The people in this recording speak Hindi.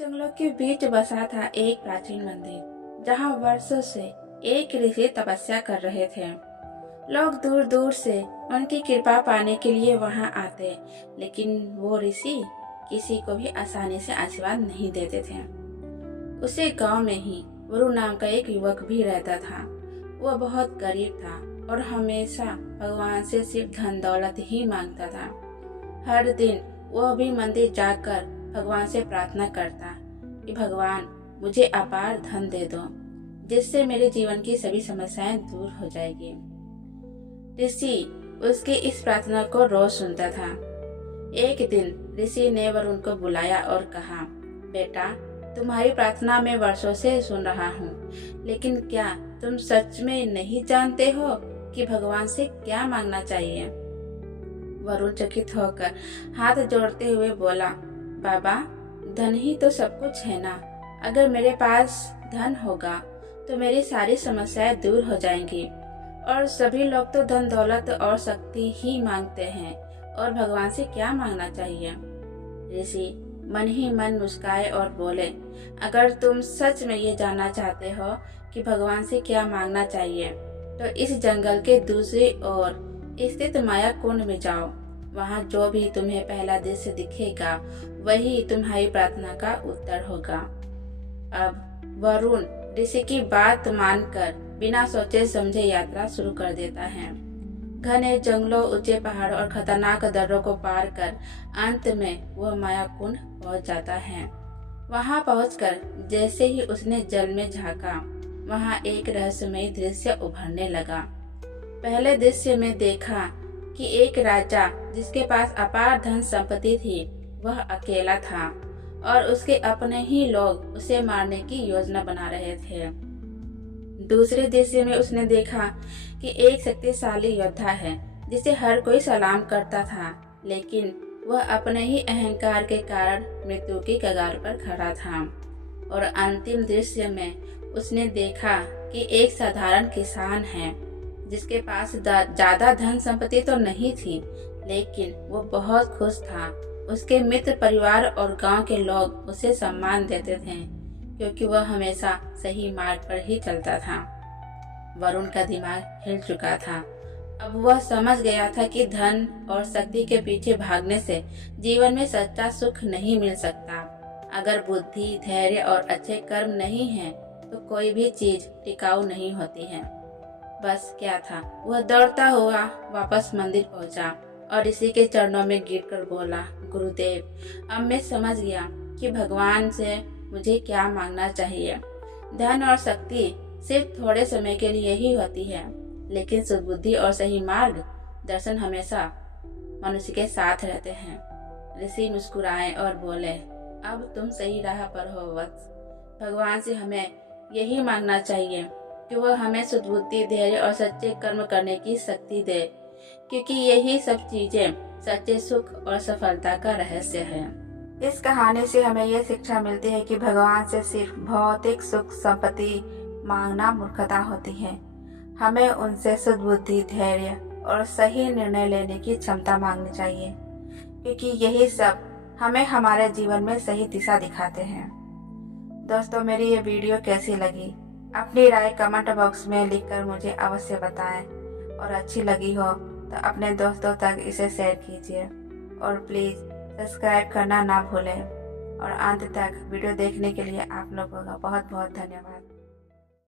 जंगलों के बीच बसा था एक प्राचीन मंदिर, जहाँ वर्षों से एक ऋषि तपस्या कर रहे थे। लोग दूर दूर से उनकी कृपा पाने के लिए वहां आते, लेकिन वो ऋषि किसी को भी आसानी से आशीर्वाद नहीं देते थे। उसी गांव में ही वरुण नाम का एक युवक भी रहता था। वह बहुत गरीब था और हमेशा भगवान से सिर्फ धन दौलत ही मांगता था। हर दिन वह भी मंदिर जाकर भगवान से प्रार्थना करता कि भगवान मुझे अपार धन दे दो, जिससे मेरे जीवन की सभी समस्याएं दूर हो जाएगी। ऋषि उसकी इस प्रार्थना को रोज सुनता था। एक दिन ऋषि ने वरुण को बुलाया और कहा, बेटा, तुम्हारी प्रार्थना मैं वर्षों से सुन रहा हूँ, लेकिन क्या तुम सच में नहीं जानते हो कि भगवान से क्या मांगना चाहिए? वरुण चकित होकर हाथ जोड़ते हुए बोला, बाबा, धन ही तो सब कुछ है ना। अगर मेरे पास धन होगा तो मेरी सारी समस्याएं दूर हो जाएंगी। और सभी लोग तो धन दौलत और शक्ति ही मांगते हैं, और भगवान से क्या मांगना चाहिए? ऋषि मन ही मन मुस्काए और बोले, अगर तुम सच में ये जानना चाहते हो कि भगवान से क्या मांगना चाहिए, तो इस जंगल के दूसरी ओर स्थित माया कुंड में जाओ। वहाँ जो भी तुम्हें पहला दृश्य दिखेगा, वही तुम्हारी प्रार्थना का उत्तर होगा। अब वरुण ऋषि की बात मानकर बिना सोचे समझे यात्रा शुरू कर देता है। घने जंगलों, ऊंचे पहाड़ों और खतरनाक दर्रों को पार कर अंत में वह माया कुंड पहुंच जाता है। वहां पहुंचकर जैसे ही उसने जल में झांका, वहां एक रहस्यमय दृश्य उभरने लगा। पहले दृश्य में देखा कि एक राजा, जिसके पास अपार धन संपत्ति थी, वह अकेला था और उसके अपने ही लोग उसे मारने की योजना बना रहे थे। दूसरे दृश्य में उसने देखा कि एक शक्तिशाली योद्धा है, जिसे हर कोई सलाम करता था, लेकिन वह अपने ही अहंकार के कारण मृत्यु की कगार पर खड़ा था। और अंतिम दृश्य में उसने देखा कि एक साधारण किसान है, जिसके पास ज्यादा धन संपत्ति तो नहीं थी, लेकिन वो बहुत खुश था। उसके मित्र, परिवार और गांव के लोग उसे सम्मान देते थे, क्योंकि वह हमेशा सही मार्ग पर ही चलता था। वरुण का दिमाग हिल चुका था। अब वह समझ गया था कि धन और शक्ति के पीछे भागने से जीवन में सच्चा सुख नहीं मिल सकता। अगर बुद्धि, धैर्य और अच्छे कर्म नहीं हैं, तो कोई भी चीज टिकाऊ नहीं होती है। बस क्या था, वह दौड़ता हुआ वापस मंदिर पहुंचा और ऋषि के चरणों में गिरकर बोला, गुरुदेव, अब मैं समझ गया कि भगवान से मुझे क्या मांगना चाहिए। धन और शक्ति सिर्फ थोड़े समय के लिए ही होती है, लेकिन सुबुद्धि और सही मार्ग दर्शन हमेशा मनुष्य के साथ रहते हैं। ऋषि मुस्कुराए और बोले, अब तुम सही राह पर हो वत्स। भगवान से हमें यही मांगना चाहिए कि वह हमें सुबुद्धि, धैर्य और सच्चे कर्म करने की शक्ति दे, क्योंकि यही सब चीजें सच्चे सुख और सफलता का रहस्य है। इस कहानी से हमें यह शिक्षा मिलती है कि भगवान से सिर्फ भौतिक सुख संपत्ति मांगना मूर्खता होती है। हमें उनसे सद्बुद्धि, धैर्य और सही निर्णय लेने की क्षमता मांगनी चाहिए, क्योंकि यही सब हमें हमारे जीवन में सही दिशा दिखाते हैं। दोस्तों, मेरी ये वीडियो कैसी लगी? अपनी राय कमेंट बॉक्स में लिखकर मुझे अवश्य बताएं, और अच्छी लगी हो तो अपने दोस्तों तक इसे शेयर कीजिए, और प्लीज़ सब्सक्राइब करना ना भूलें। और अंत तक वीडियो देखने के लिए आप लोगों का बहुत बहुत धन्यवाद।